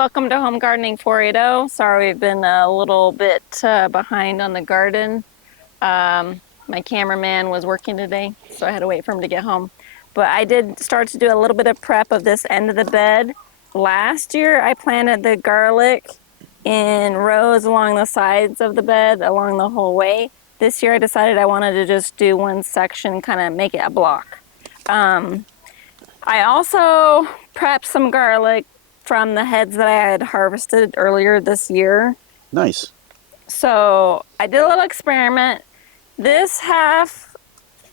welcome to Home Gardening 480. Sorry we've been a little bit behind on the garden. My cameraman was working today, so I had to wait for him to get home. But I did start to do a little bit of prep of this end of the bed. Last year I planted the garlic in rows along the sides of the bed, along the whole way. This year I decided I wanted to just do one section, kind of make it a block. I also prepped some garlic from the heads that I had harvested earlier this year. Nice. So I did a little experiment. This half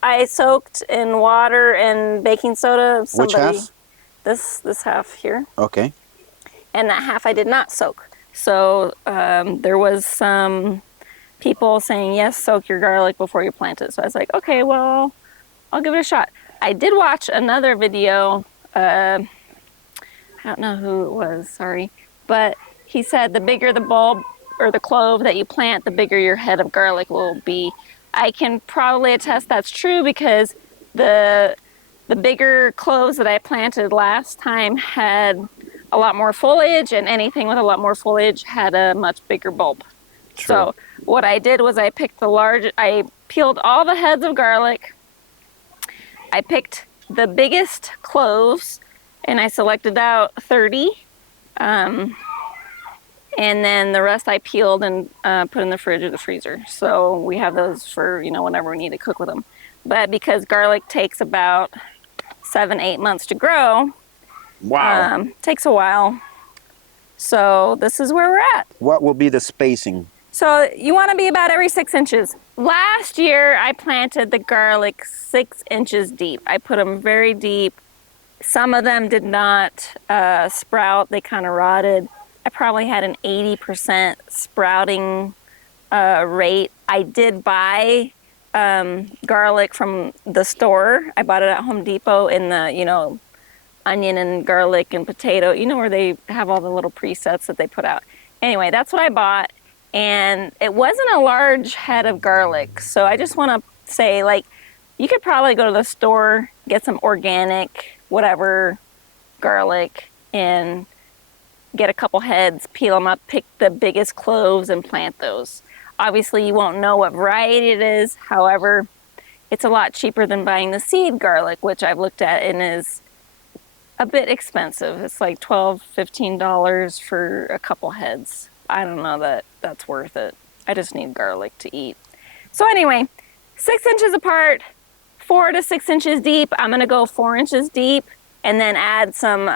I soaked in water and baking soda. Which half? This half here. Okay. And that half I did not soak. So there was some people saying, yes, soak your garlic before you plant it. So I was like, okay, well, I'll give it a shot. I did watch another video, I don't know who it was, sorry, but he said the bigger the bulb or the clove that you plant, the bigger your head of garlic will be. I can probably attest that's true because the bigger cloves that I planted last time had a lot more foliage, and anything with a lot more foliage had a much bigger bulb. True. So what I did was I peeled all the heads of garlic. I picked the biggest cloves and I selected out 30. And then the rest I peeled and put in the fridge or the freezer. So we have those for, whenever we need to cook with them. But because garlic takes about 7-8 months to grow, wow, takes a while. So this is where we're at. What will be the spacing? So you want to be about every 6 inches. Last year I planted the garlic 6 inches deep. I put them very deep. Some of them did not sprout. They kind of rotted. I probably had an 80% sprouting rate. I did buy garlic from the store. I bought it at Home Depot in the, onion and garlic and potato, where they have all the little presets that they put out. Anyway, that's what I bought. And it wasn't a large head of garlic. So I just want to say, you could probably go to the store, get some organic, whatever, garlic, and get a couple heads, peel them up, pick the biggest cloves and plant those. Obviously you won't know what variety it is. However, it's a lot cheaper than buying the seed garlic, which I've looked at and is a bit expensive. It's like $12, $15 for a couple heads. I don't know that that's worth it. I just need garlic to eat. So anyway, 6 inches apart, 4 to 6 inches deep. I'm gonna go 4 inches deep and then add some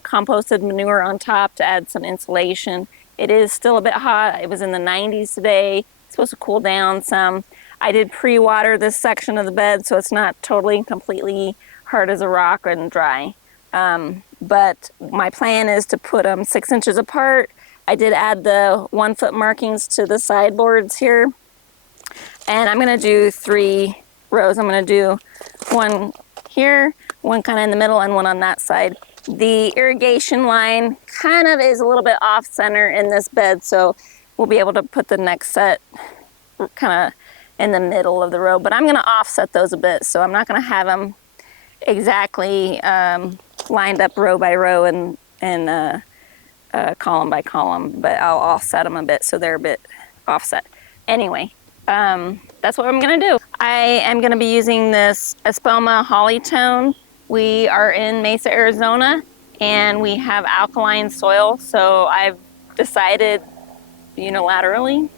composted manure on top to add some insulation. It is still a bit hot. It was in the 90s today. It's supposed to cool down some. I did pre-water this section of the bed so it's not totally completely hard as a rock and dry. But my plan is to put them 6 inches apart. I did add the 1 foot markings to the sideboards here. And I'm gonna do 3 rows. I'm gonna do one here, one kind of in the middle, and one on that side. The irrigation line kind of is a little bit off center in this bed, so we'll be able to put the next set kind of in the middle of the row. But I'm gonna offset those a bit, so I'm not gonna have them exactly lined up row by row and column by column, but I'll offset them a bit so they're a bit offset. Anyway, that's what I'm gonna do. I am gonna be using this Espoma Holly Tone. We are in Mesa, Arizona, and we have alkaline soil, so I've decided unilaterally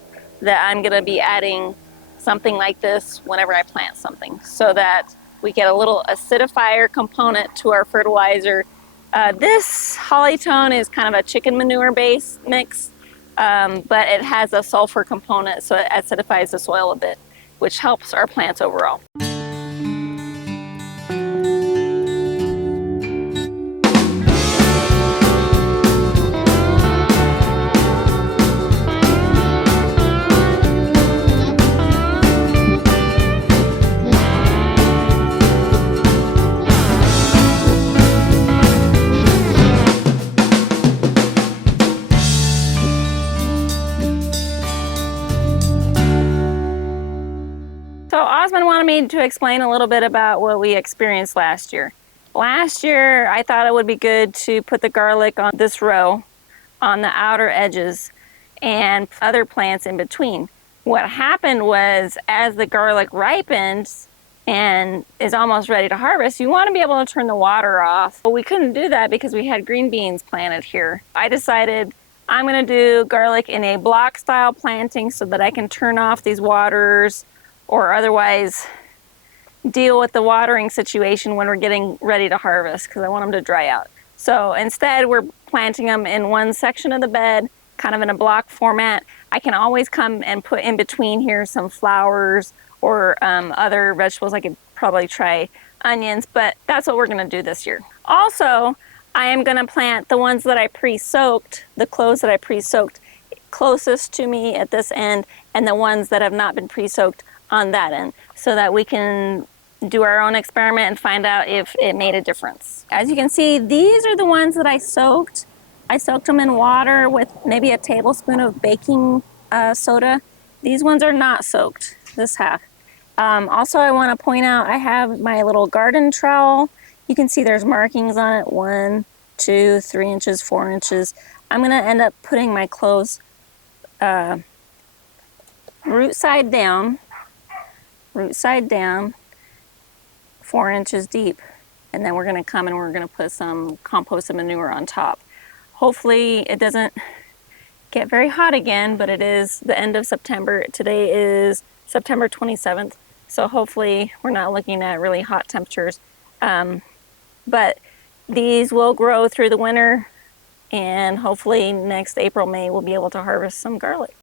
that I'm gonna be adding something like this whenever I plant something, so that we get a little acidifier component to our fertilizer. This Holly Tone is kind of a chicken manure base mix, but it has a sulfur component, so it acidifies the soil a bit, which helps our plants overall. So Osmond wanted me to explain a little bit about what we experienced last year. Last year, I thought it would be good to put the garlic on this row on the outer edges and other plants in between. What happened was, as the garlic ripens and is almost ready to harvest, you want to be able to turn the water off. But we couldn't do that because we had green beans planted here. I decided I'm going to do garlic in a block style planting so that I can turn off these waters or otherwise deal with the watering situation when we're getting ready to harvest, because I want them to dry out. So instead, we're planting them in one section of the bed, kind of in a block format. I can always come and put in between here some flowers or other vegetables. I could probably try onions, but that's what we're going to do this year. Also, I am going to plant the ones that I pre-soaked, the cloves that I pre-soaked closest to me at this end, and the ones that have not been pre-soaked on that end, so that we can do our own experiment and find out if it made a difference. As you can see, these are the ones that I soaked. I soaked them in water with maybe a tablespoon of baking soda. These ones are not soaked, this half. Also, I want to point out I have my little garden trowel. You can see there's markings on it, 1, 2, 3 inches, 4 inches. I'm going to end up putting my cloves root side down, 4 inches deep. And then we're going to come and we're going to put some compost and manure on top. Hopefully it doesn't get very hot again, but it is the end of September. Today is September 27th. So hopefully we're not looking at really hot temperatures. But these will grow through the winter, and hopefully next April, May, we'll be able to harvest some garlic.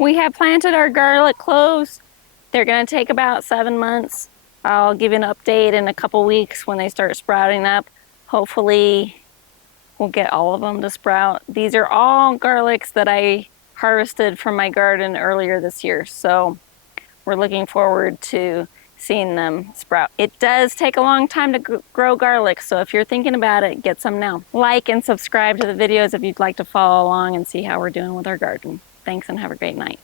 We have planted our garlic cloves. They're going to take about 7 months. I'll give you an update in a couple weeks when they start sprouting up. Hopefully we'll get all of them to sprout. These are all garlics that I harvested from my garden earlier this year, so we're looking forward to seeing them sprout. It does take a long time to grow garlic, so if you're thinking about it, get some now. Like and subscribe to the videos if you'd like to follow along and see how we're doing with our garden. Thanks and have a great night.